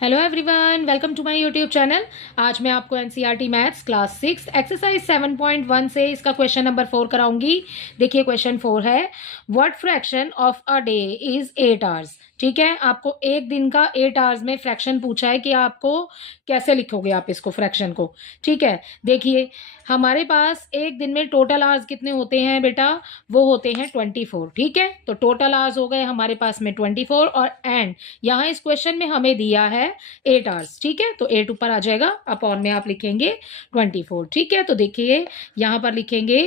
Hello everyone, welcome to my YouTube channel. आज मैं आपको एनसीईआरटी मैथ्स क्लास 6 एक्सरसाइज 7.1 से इसका क्वेश्चन नंबर 4 कराऊंगी। देखिए क्वेश्चन 4 है, what fraction of a day is 8 hours. ठीक है, आपको एक दिन का 8 आवर्स में फ्रैक्शन पूछा है कि आपको कैसे लिखोगे आप इसको फ्रैक्शन को। ठीक है, देखिए हमारे पास एक दिन में टोटल आवर्स कितने होते हैं बेटा, वो होते हैं 24। ठीक है, तो टोटल आवर्स हो गए हमारे पास में 24 और एंड यहाँ इस क्वेश्चन में हमें दिया है 8 आवर्स। ठीक है, तो 8 ऊपर आ जाएगा, अपॉन में आप लिखेंगे 24। ठीक है, तो देखिए यहां पर लिखेंगे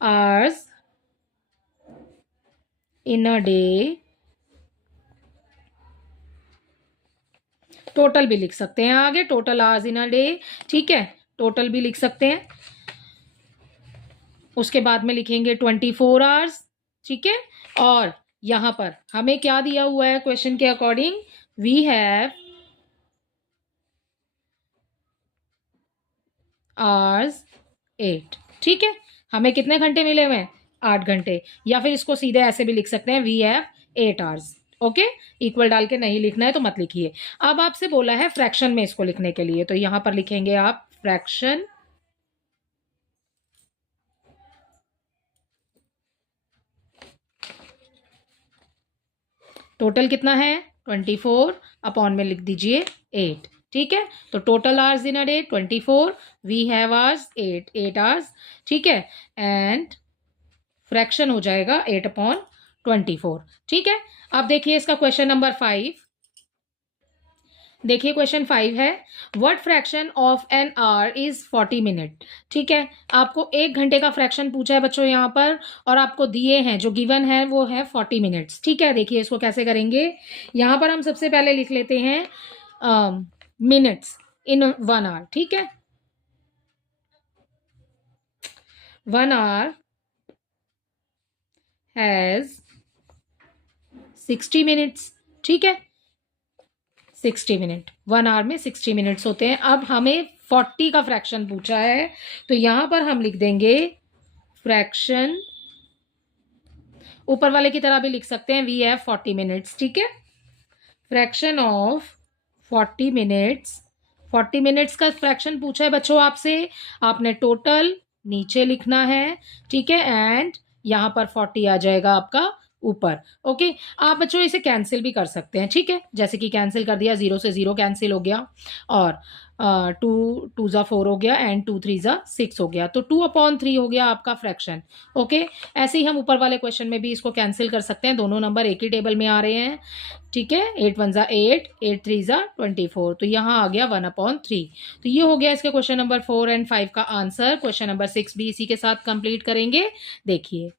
hours in a day, total भी लिख सकते हैं आगे, total hours in a day. ठीक है, टोटल भी लिख सकते हैं। उसके बाद में लिखेंगे 24 आवर्स। ठीक है, और यहां पर हमें क्या दिया हुआ है क्वेश्चन के अकॉर्डिंग, वी हैव आवर्स 8। ठीक है, हमें कितने घंटे मिले हुए हैं, 8 घंटे। या फिर इसको सीधे ऐसे भी लिख सकते हैं, we have 8 hours. Okay, equal डाल के नहीं लिखना है तो मत लिखिए। अब आपसे बोला है फ्रैक्शन में इसको लिखने के लिए, तो यहां पर लिखेंगे आप फ्रैक्शन। टोटल कितना है 24, अपॉन में लिख दीजिए 8। ठीक है, तो total hours in a day 24, we have hours 8 hours. ठीक है, एंड फ्रैक्शन हो जाएगा 8/24। ठीक है, अब देखिए इसका क्वेश्चन नंबर 5। देखिए क्वेश्चन 5 है, what fraction of an hour is 40 minute. ठीक है, आपको एक घंटे का फ्रैक्शन पूछा है बच्चों यहाँ पर, और आपको दिए हैं जो गिवन है वो है 40 मिनट्स। ठीक है, देखिए इसको कैसे करेंगे। यहाँ पर हम सबसे पहले लिख लेते हैं मिनट्स इन 1 आवर। ठीक है, 1 आवर हैज 60 मिनट्स। ठीक है, 60 मिनट, 1 आवर में 60 मिनट्स होते हैं। अब हमें 40 का फ्रैक्शन पूछा है, तो यहां पर हम लिख देंगे फ्रैक्शन, ऊपर वाले की तरह भी लिख सकते हैं, वी हैव 40 मिनट्स। ठीक है, फ्रैक्शन ऑफ 40 मिनट्स। 40 मिनट्स का फ्रैक्शन पूछा है बच्चों आपसे, आपने टोटल नीचे लिखना है। ठीक है, एंड यहां पर 40 आ जाएगा आपका ऊपर। ओके, आप बच्चों इसे कैंसिल भी कर सकते हैं। ठीक है, जैसे कि कैंसिल कर दिया, 0 से 0 कैंसिल हो गया, और 2 2 ज़ा 4 हो गया, एंड 2 3 ज़ा 6 हो गया, तो 2/3 हो गया आपका फ्रैक्शन। ओके, ऐसे ही हम ऊपर वाले क्वेश्चन में भी इसको कैंसिल कर सकते हैं, दोनों नंबर एक ही टेबल में आ रहे हैं। ठीक है, 8 1 ज़ा 8, 8 3 ज़ा 24, तो यहाँ आ गया 1/3। तो ये हो गया इसके क्वेश्चन नंबर 4 एंड 5 का आंसर। क्वेश्चन नंबर 6 भी इसी के साथ कंप्लीट करेंगे। देखिए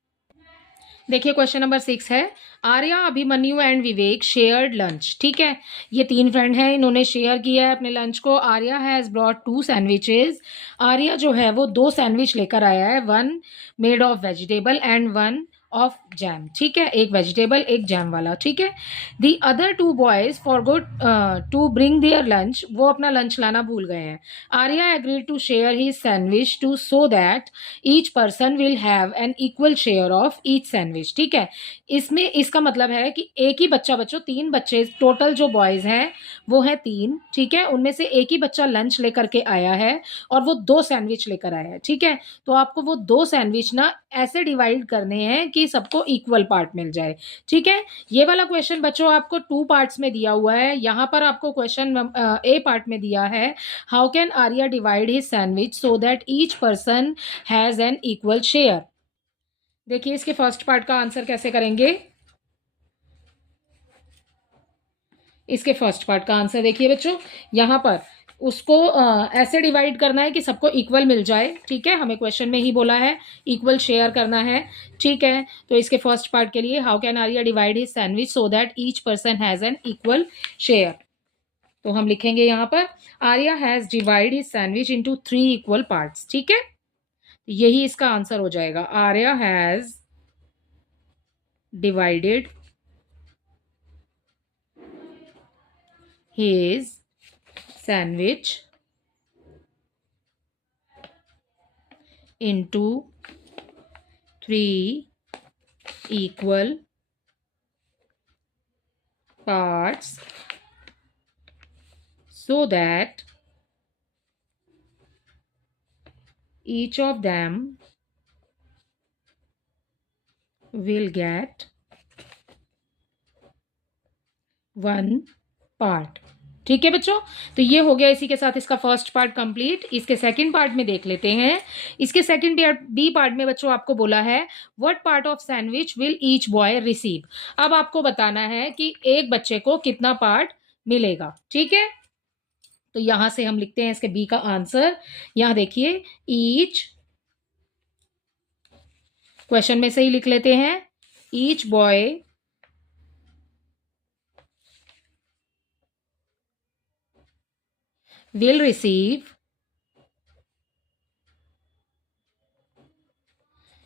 देखिए क्वेश्चन नंबर 6 है, Arya, Abhimanyu and Vivek shared lunch. ठीक है, ये तीन फ्रेंड हैं, इन्होंने शेयर किया है अपने लंच को। Arya has brought 2 sandwiches. Arya जो है वो 2 सैंडविच लेकर आया है, 1 made of vegetable and 1 of jam. ठीक है, एक वेजिटेबल एक जैम वाला। ठीक है, the other 2 boys forgot to bring their lunch, वो अपना लंच लाना भूल गए हैं। Arya agreed to share his sandwich too so that each person will have an equal share of each sandwich. ठीक है, इसमें इसका मतलब है कि एक ही बच्चा, बच्चों 3 बच्चे टोटल जो बॉयज हैं वो है 3। ठीक है, उनमें से एक ही बच्चा लंच लेकर के आया है और वो 2 सैंडविच लेकर आया है। ठीक है, तो आपको वो 2 सैंडविच ना ऐसे डिवाइड करने हैं कि सबको इक्वल पार्ट मिल जाए। ठीक है, ये वाला क्वेश्चन बच्चों आपको 2 पार्ट्स में दिया हुआ है। यहाँ पर आपको क्वेश्चन ए पार्ट में दिया है, how can Arya divide his sandwich so that each person has an equal share. देखिए इसके फर्स्ट पार्ट का आंसर कैसे करेंगे। इसके फर्स्ट पार्ट का आंसर देखिए बच्चों, यहां पर उसको ऐसे डिवाइड करना है कि सबको इक्वल मिल जाए। ठीक है, हमें क्वेश्चन में ही बोला है इक्वल शेयर करना है। ठीक है, तो इसके फर्स्ट पार्ट के लिए, how can Arya divide his sandwich so that each person has an equal share, तो हम लिखेंगे यहां पर, Arya has divide his sandwich into 3 equal parts. ठीक है, यही इसका आंसर हो जाएगा, Arya has divided his sandwich into 3 equal parts so that each of them will get one part। ठीक है बच्चों, तो ये हो गया इसी के साथ इसका फर्स्ट पार्ट कंप्लीट। इसके सेकंड पार्ट में देख लेते हैं। इसके सेकंड बी पार्ट में बच्चों आपको बोला है what part of sandwich will each boy receive. अब आपको बताना है कि एक बच्चे को कितना पार्ट मिलेगा। ठीक है, तो यहां से हम लिखते हैं इसके बी का आंसर। यहां देखिए, ईच, क्वेश्चन में से ही लिख लेते हैं, each boy will receive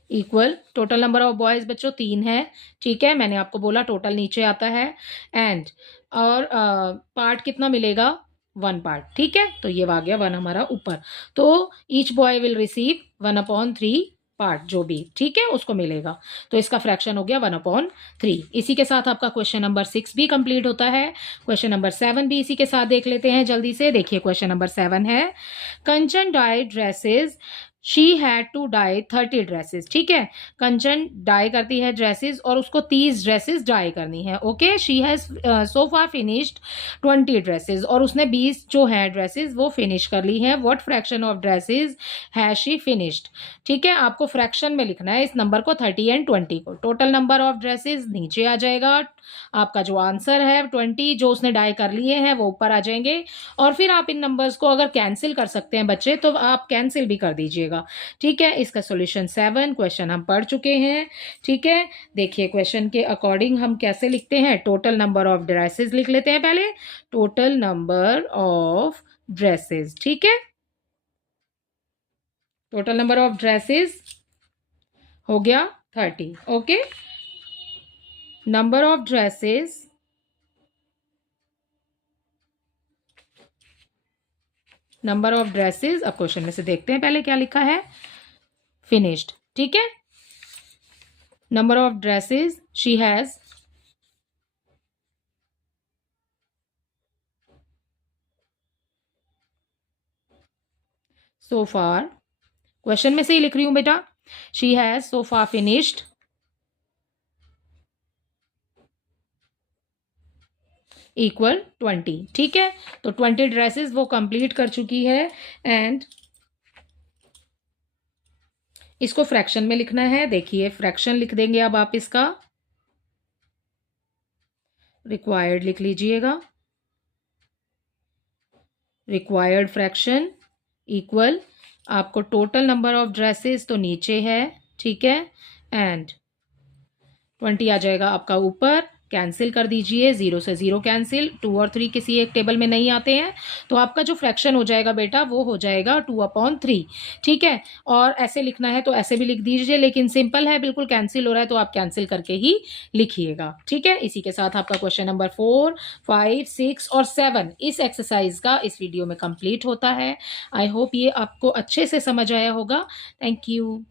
equal total number of boys बच्चों 3 है। ठीक है, मैंने आपको बोला टोटल नीचे आता है। एंड और पार्ट कितना मिलेगा, 1 पार्ट। ठीक है, तो ये आ गया 1 हमारा ऊपर। तो each boy will receive 1/3 part, जो भी ठीक है उसको मिलेगा। तो इसका फ्रैक्शन हो गया 1/3। इसी के साथ आपका क्वेश्चन नंबर 6 भी कंप्लीट होता है। क्वेश्चन नंबर 7 भी इसी के साथ देख लेते हैं जल्दी से। देखिए क्वेश्चन नंबर 7 है, Kanchan dye dresses, she had to dye 30 dresses. ठीक है, कंचन डाई करती है ड्रेसेस और उसको 30 ड्रेसेस डाई करनी है। Okay, she has so far finished 20 dresses, और उसने 20 जो है ड्रेसेस वो फिनिश कर ली है। What fraction of dresses has she finished. ठीक है, आपको फ्रैक्शन में लिखना है इस नंबर को, 30 एंड 20 को। टोटल नंबर ऑफ ड्रेसेस नीचे आ जाएगा, आपका जो आंसर है 20 जो उसने डाई कर लिए हैं वो ऊपर आ जाएंगे। और फिर आप इन नंबर्स को अगर कैंसिल कर सकते हैं बच्चे तो आप कैंसिल भी कर दीजिएगा। ठीक है, इसका सॉल्यूशन 7 क्वेश्चन हम पढ़ चुके हैं। ठीक है, देखिए क्वेश्चन के अकॉर्डिंग हम कैसे लिखते हैं। टोटल नंबर ऑफ ड्रेसेस लिख लेते हैं पहले, टोटल नंबर ऑफ ड्रेसेस। ठीक है, टोटल नंबर ऑफ ड्रेसेस हो गया 30। ओके, नंबर ऑफ ड्रेसेस अब क्वेश्चन में से देखते हैं पहले क्या लिखा है, फिनिश्ड। ठीक है, number of dresses she has so far, question में से ही लिख रही हूं बेटा, she has so far finished equal 20। ठीक है, तो 20 ड्रेसेस वो कंप्लीट कर चुकी है। एंड इसको फ्रैक्शन में लिखना है। देखिए फ्रैक्शन लिख देंगे अब आप, इसका रिक्वायर्ड लिख लीजिएगा, रिक्वायर्ड फ्रैक्शन इक्वल, आपको टोटल नंबर ऑफ ड्रेसेस तो नीचे है। ठीक है, एंड 20 आ जाएगा आपका ऊपर, कैंसिल कर दीजिए, 0 से 0 कैंसिल, 2 और 3 किसी एक टेबल में नहीं आते हैं, तो आपका जो फ्रैक्शन हो जाएगा बेटा वो हो जाएगा 2/3। ठीक है, और ऐसे लिखना है तो ऐसे भी लिख दीजिए, लेकिन सिंपल है बिल्कुल, कैंसिल हो रहा है तो आप कैंसिल करके ही लिखिएगा। ठीक है, इसी के साथ आपका क्वेश्चन नंबर 4, 5, 6 और 7 इस एक्सरसाइज का इस वीडियो में कंप्लीट होता है। आई होप ये आपको अच्छे से समझ आया होगा। Thank you.